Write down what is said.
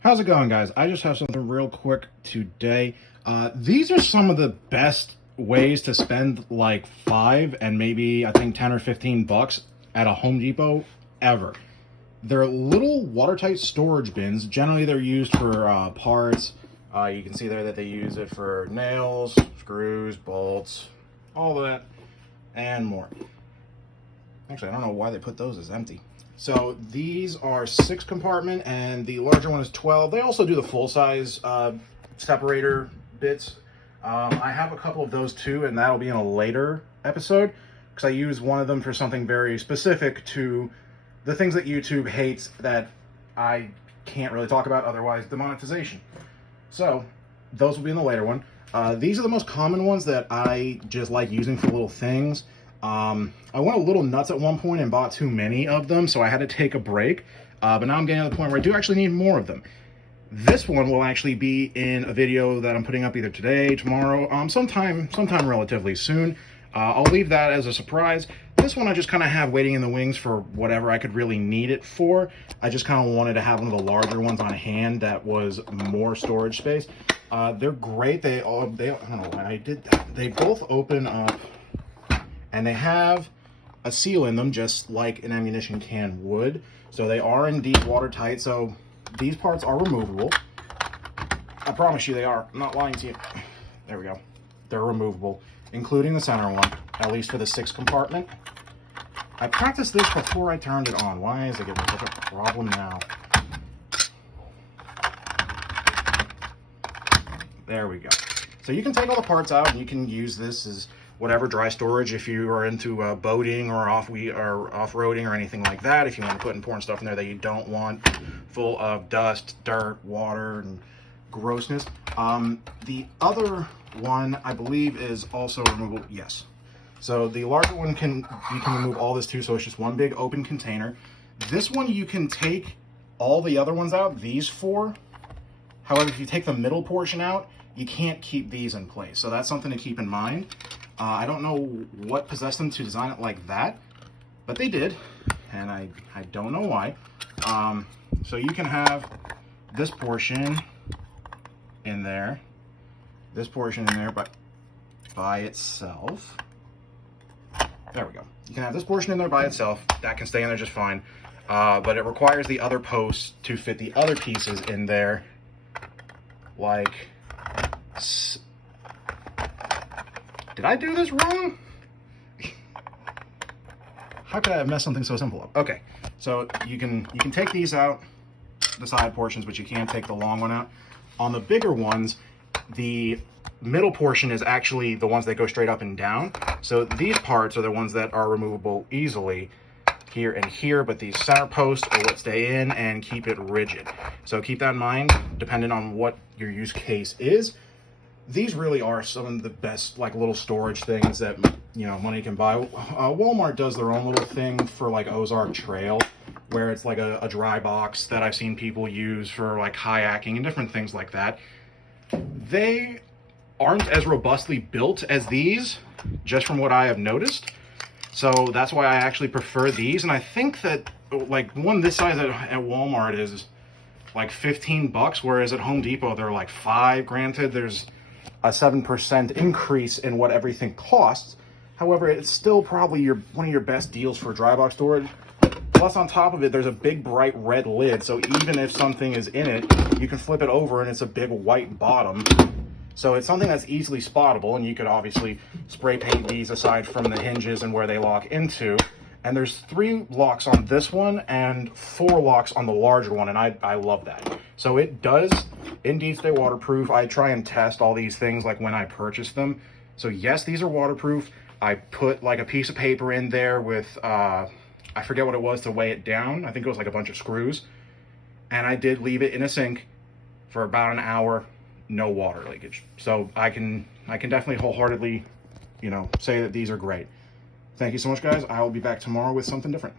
How's it going, guys? I just have something real quick today. These are some of the best ways to spend like 5 and maybe I think 10 or 15 bucks at a Home Depot ever. They're little watertight storage bins. Generally, they're used for parts. You can see there that they use it for nails, screws, bolts, all that, and more. Actually, I don't know why they put those as empty. So these are 6 compartment and the larger one is 12. They also do the full size separator bits. I have a couple of those too, and that'll be in a later episode because I use one of them for something very specific to the things that YouTube hates that I can't really talk about, otherwise demonetization. So those will be in the later one. These are the most common ones that I just like using for little things. I went a little nuts at one point and bought too many of them, so I had to take a break. But now I'm getting to the point where I do actually need more of them. This one will actually be in a video that I'm putting up either today, tomorrow, sometime relatively soon. I'll leave that as a surprise. This one I just kind of have waiting in the wings for whatever I could really need it for. I just kind of wanted to have one of the larger ones on hand that was more storage space. They're great. I don't know why I did that. They both open up. And they have a seal in them, just like an ammunition can would. So they are indeed watertight. So these parts are removable. I promise you they are. I'm not lying to you. There we go. They're removable, including the center one, at least for the 6 compartment. I practiced this before I turned it on. Why is it giving me such a problem now? There we go. So you can take all the parts out and you can use this as whatever dry storage if you are into boating or off-roading or anything like that. If you want to put important stuff in there that you don't want full of dust, dirt, water, and grossness. The other one I believe is also removable. Yes. So the larger one you can remove all this too. So it's just one big open container. This one you can take all the other ones out. These 4. However, if you take the middle portion out, you can't keep these in place. So that's something to keep in mind. I don't know what possessed them to design it like that, but they did, and I don't know why. So you can have this portion in there, this portion in there, but by itself. There we go. You can have this portion in there by itself. That can stay in there just fine, but it requires the other posts to fit the other pieces in there, like. Did I do this wrong? How could I have messed something so simple up? Okay, so you can take these out, the side portions, but you can't take the long one out. On the bigger ones, the middle portion is actually the ones that go straight up and down. So these parts are the ones that are removable easily here and here, but these center posts are what stay in and keep it rigid. So keep that in mind, depending on what your use case is. These really are some of the best, like, little storage things that, you know, money can buy. Walmart does their own little thing for, like, Ozark Trail, where it's like a dry box that I've seen people use for, like, kayaking and different things like that. They aren't as robustly built as these, just from what I have noticed. So that's why I actually prefer these. And I think that, like, one this size at Walmart is, like, 15 bucks, whereas at Home Depot, they're, like, 5. Granted, there's a 7% increase in what everything costs. However, it's still probably one of your best deals for dry box storage. Plus, on top of it, there's a big bright red lid, so even if something is in it, you can flip it over and it's a big white bottom. So it's something that's easily spottable, and you could obviously spray paint these aside from the hinges and where they lock into. And there's 3 locks on this one and 4 locks on the larger one, and I love that. So it does indeed stay waterproof. I try and test all these things like when I purchase them. So yes, these are waterproof. I put like a piece of paper in there with, I forget what it was to weigh it down. I think it was like a bunch of screws. And I did leave it in a sink for about an hour, no water leakage. So I can definitely wholeheartedly, you know, say that these are great. Thank you so much, guys. I will be back tomorrow with something different.